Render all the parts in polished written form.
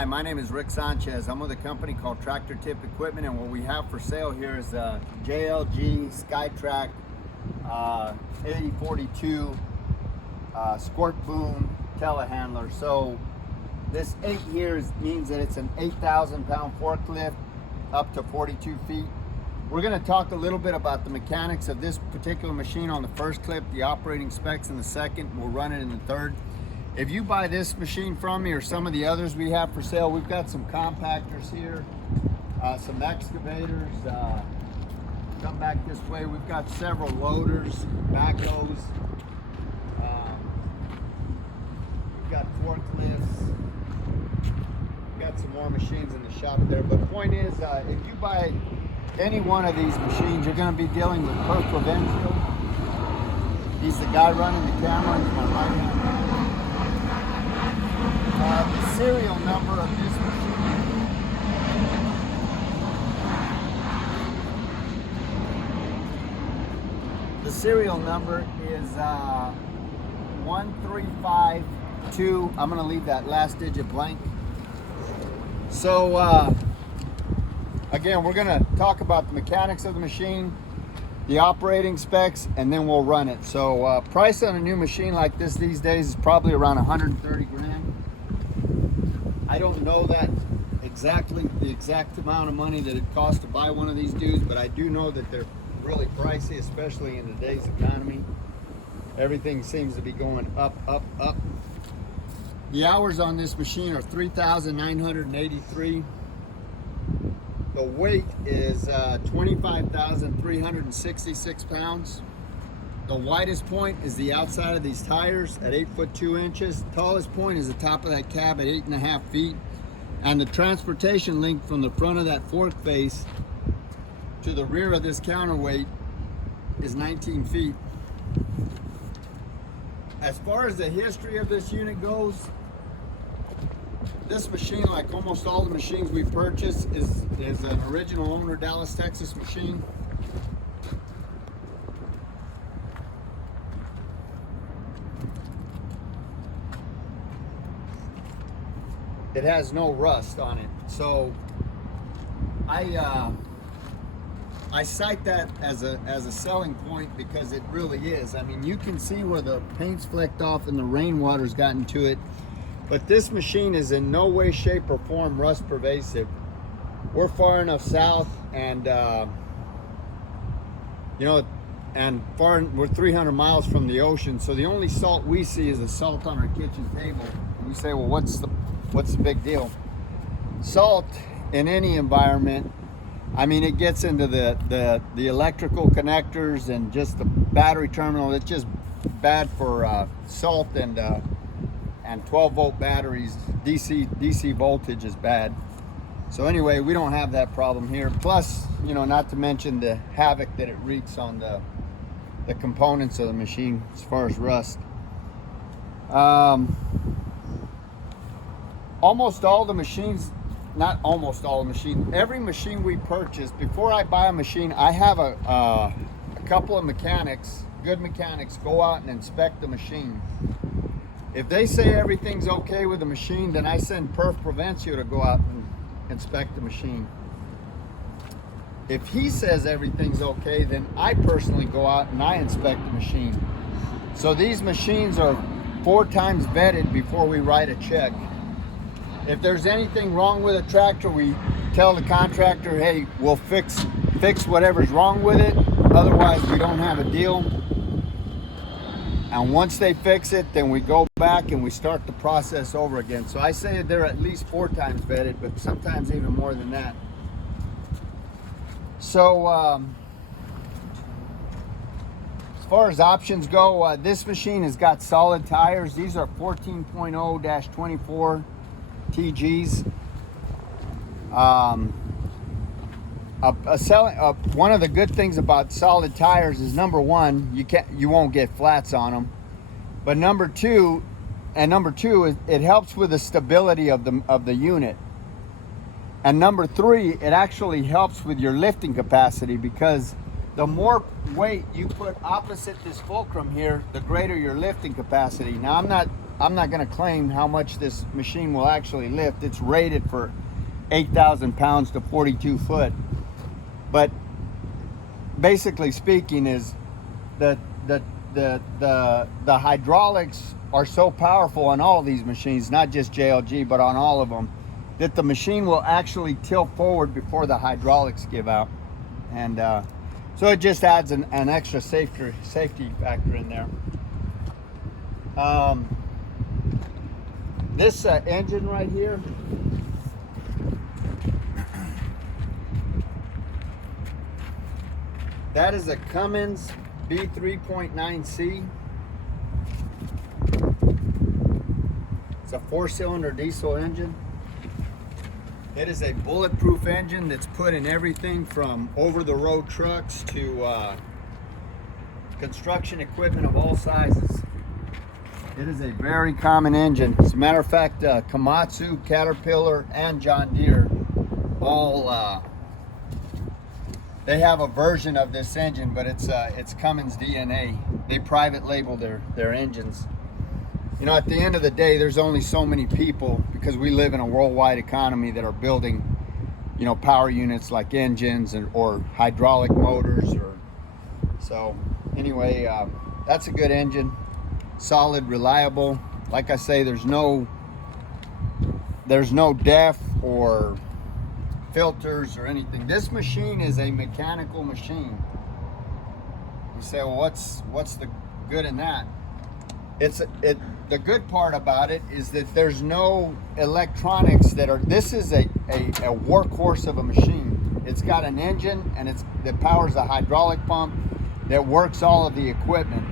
Hi, my name is Rick Sanchez. I'm with a company called Tractor Tip Equipment, and what we have for sale here is a JLG Skytrak 8042 squirt boom telehandler. So this 8 here means that it's an 8,000 pound forklift up to 42 feet. We're going to talk a little bit about the mechanics of this particular machine on the first clip, the operating specs in the second. We'll run it in the third. If you buy this machine from me or some of the others we have for sale, we've got some compactors here, some excavators. Come back this way, we've got several loaders, backhoes. We've got forklifts. We've got some more machines in the shop there. But the point is, if you buy any one of these machines, you're going to be dealing with Per Provencio. He's the guy running the camera. He's my right hand man. The serial number of this machine is 1352. I'm going to leave that last digit blank. So again, we're going to talk about the mechanics of the machine, the operating specs, and then we'll run it. So price on a new machine like this these days is probably around 130 grand. I don't know that the exact amount of money that it costs to buy one of these dudes, but I do know that they're really pricey, especially in today's economy. Everything seems to be going up, up, up. The hours on this machine are 3,983. The weight is 25,366 pounds. The widest point is the outside of these tires at 8 foot 2 inches. Tallest point is the top of that cab at 8.5 feet. And the transportation link from the front of that fork face to the rear of this counterweight is 19 feet. As far as the history of this unit goes, this machine, like almost all the machines we purchase, is an original owner Dallas, Texas machine. It has no rust on it, so I cite that as a selling point because it really is. I mean, you can see where the paint's flecked off and the rainwater's gotten to it, but this machine is in no way, shape, or form rust pervasive. We're far enough south, and we're 300 miles from the ocean, so the only salt we see is the salt on our kitchen table. And you say, well, what's the big deal? Salt in any environment, I mean, it gets into the electrical connectors and just the battery terminal. It's just bad for salt and 12 volt batteries. DC voltage is bad. So anyway, we don't have that problem here. Plus, not to mention the havoc that it wreaks on the components of the machine as far as rust. Almost all the machines, not almost all the machines, every machine we purchase, before I buy a machine, I have a couple of mechanics, good mechanics, go out and inspect the machine. If they say everything's okay with the machine, then I send Per Provencio to go out and inspect the machine. If he says everything's okay, then I personally go out and I inspect the machine. So these machines are 4 times vetted before we write a check. If there's anything wrong with a tractor, we tell the contractor, hey, we'll fix whatever's wrong with it. Otherwise, we don't have a deal. And once they fix it, then we go back and we start the process over again. So I say they're at least 4 times vetted, but sometimes even more than that. So as far as options go, this machine has got solid tires. These are 14.0-24 TGs. One of the good things about solid tires is, number one, you won't get flats on them, but number two, it helps with the stability of the unit, and number three, it actually helps with your lifting capacity, because the more weight you put opposite this fulcrum here, the greater your lifting capacity. Now, I'm not I'm not going to claim how much this machine will actually lift. It's rated for 8,000 pounds to 42 foot. But basically speaking is that the hydraulics are so powerful on all these machines, not just JLG, but on all of them, that the machine will actually tilt forward before the hydraulics give out. And so it just adds an extra safety factor in there. This engine right here, that is a Cummins B3.9C. It's a 4-cylinder diesel engine. It is a bulletproof engine that's put in everything from over-the-road trucks to construction equipment of all sizes. It is a very common engine. As a matter of fact, Komatsu, Caterpillar, and John Deere all they have a version of this engine, but it's Cummins DNA. They private label their engines. You know, at the end of the day, there's only so many people, because we live in a worldwide economy, that are building, you know, power units like engines or hydraulic motors. Or so anyway, that's a good engine, solid, reliable. Like I say, there's no DEF or filters or anything. This machine is a mechanical machine. You say, well, what's the good in that? The good part about it is that there's no electronics this is a workhorse of a machine. It's got an engine, and that powers a hydraulic pump that works all of the equipment.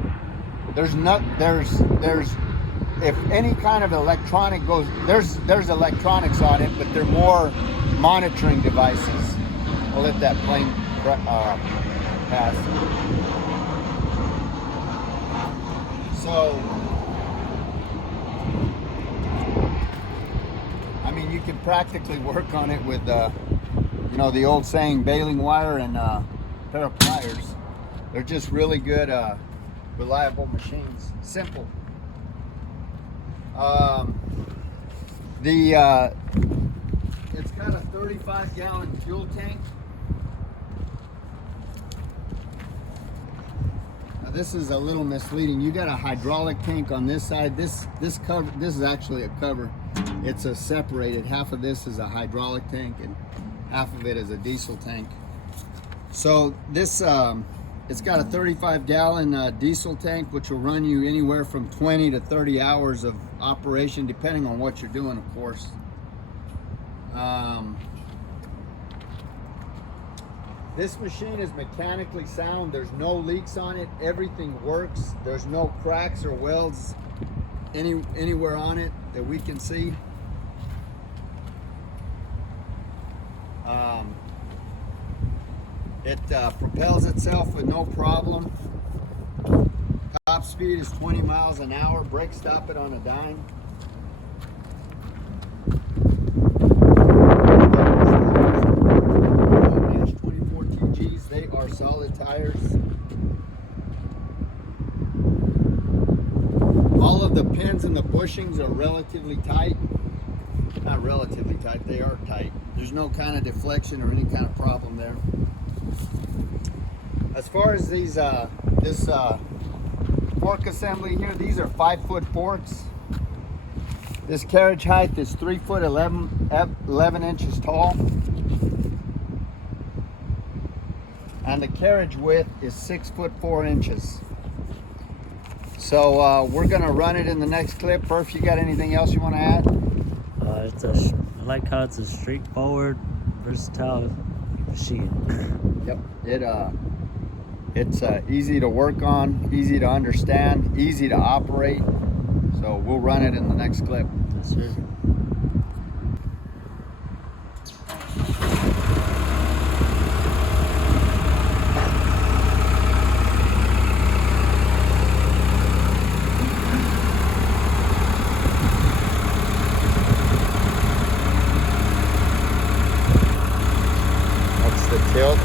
There's if any kind of electronic goes, there's electronics on it, but they're more monitoring devices. I'll let that plane pass. So, I mean, you can practically work on it with, you know, the old saying, baling wire and a pair of pliers. They're just really good, reliable machines. Simple. It's got a 35-gallon fuel tank. Now this is a little misleading. You got a hydraulic tank on this side. This cover. This is actually a cover. It's a separated. Half of this is a hydraulic tank, and half of it is a diesel tank. So this, it's got a 35-gallon diesel tank, which will run you anywhere from 20 to 30 hours of operation, depending on what you're doing, of course. This machine is mechanically sound. There's no leaks on it. Everything works. There's no cracks or welds anywhere on it that we can see. It propels itself with no problem. Top speed is 20 miles an hour. Brake stop it on a dime. They are solid tires. All of the pins and the bushings are relatively tight. Not relatively tight, they are tight. There's no kind of deflection or any kind of problem there. As far as these, this fork assembly here, these are 5-foot forks. This carriage height is 3 foot 11 inches tall. And the carriage width is 6 foot 4 inches. So we're gonna run it in the next clip. Perf, you got anything else you want to add? I like how it's a straightforward, versatile machine. Yep. It's easy to work on, easy to understand, easy to operate. So we'll run it in the next clip. Yes, sir. That's the tilt.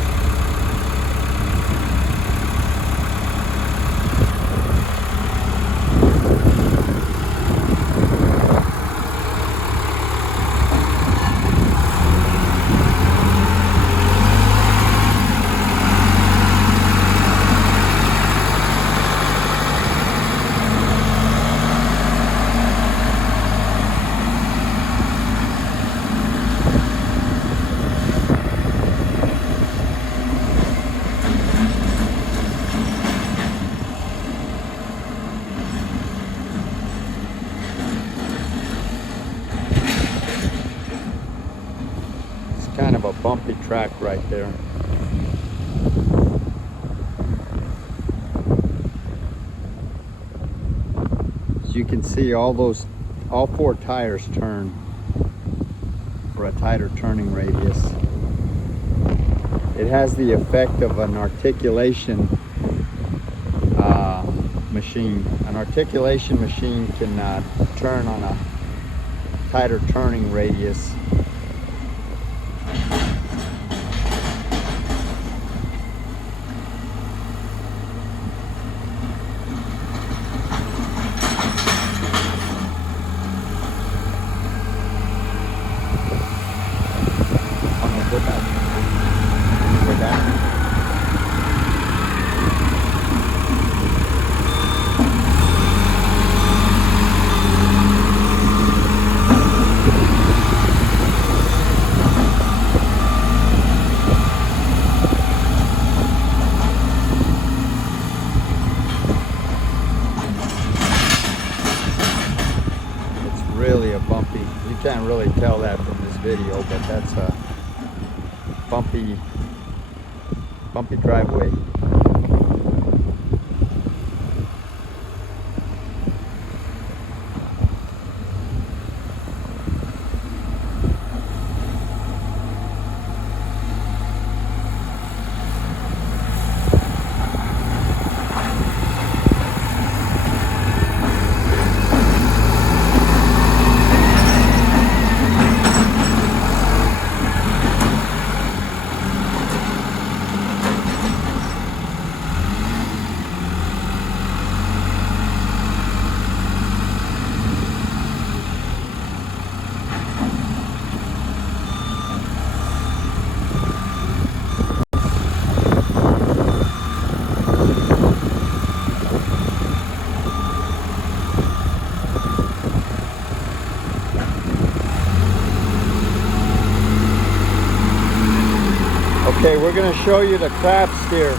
bumpy track right there. As you can see, all 4 tires turn for a tighter turning radius. It has the effect of an articulation machine. An articulation machine can turn on a tighter turning radius. Really a bumpy, you can't really tell that from this video, but that's a bumpy driveway. Okay, we're going to show you the crab steer.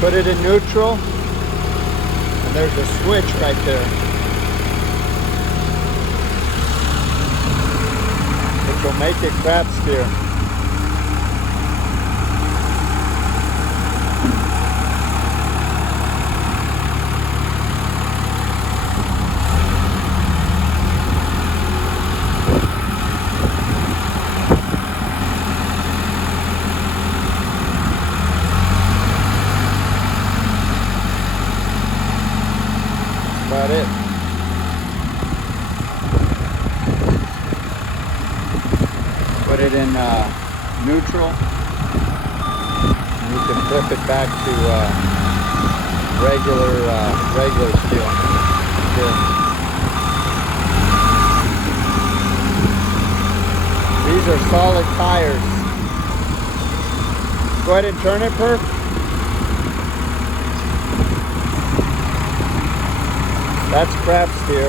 Put it in neutral, and there's a switch right there, which will make it crab steer. About it. Put it in neutral, and you can flip it back to regular steel. These are solid tires. Go ahead and turn it, Perf. That's crab steer.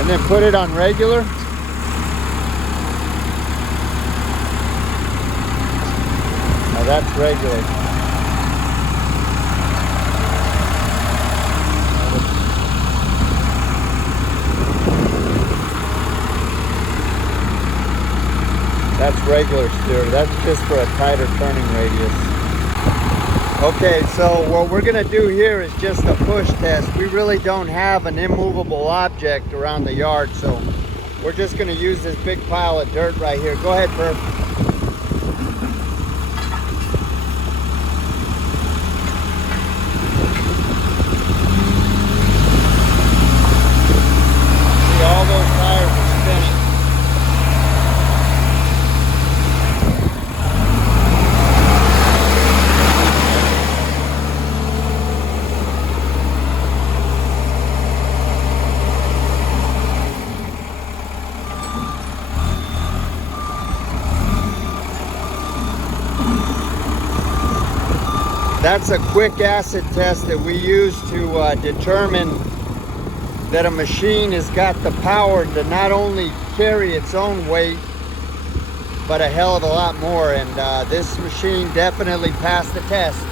And then put it on regular. Now that's regular. That's regular steer. That's just for a tighter turning radius. Okay, so what we're gonna do here is just a push test. We really don't have an immovable object around the yard, so we're just gonna use this big pile of dirt right here. Go ahead, Perf. See, all those tires are spinning. That's a quick acid test that we use to determine that a machine has got the power to not only carry its own weight, but a hell of a lot more. And this machine definitely passed the test.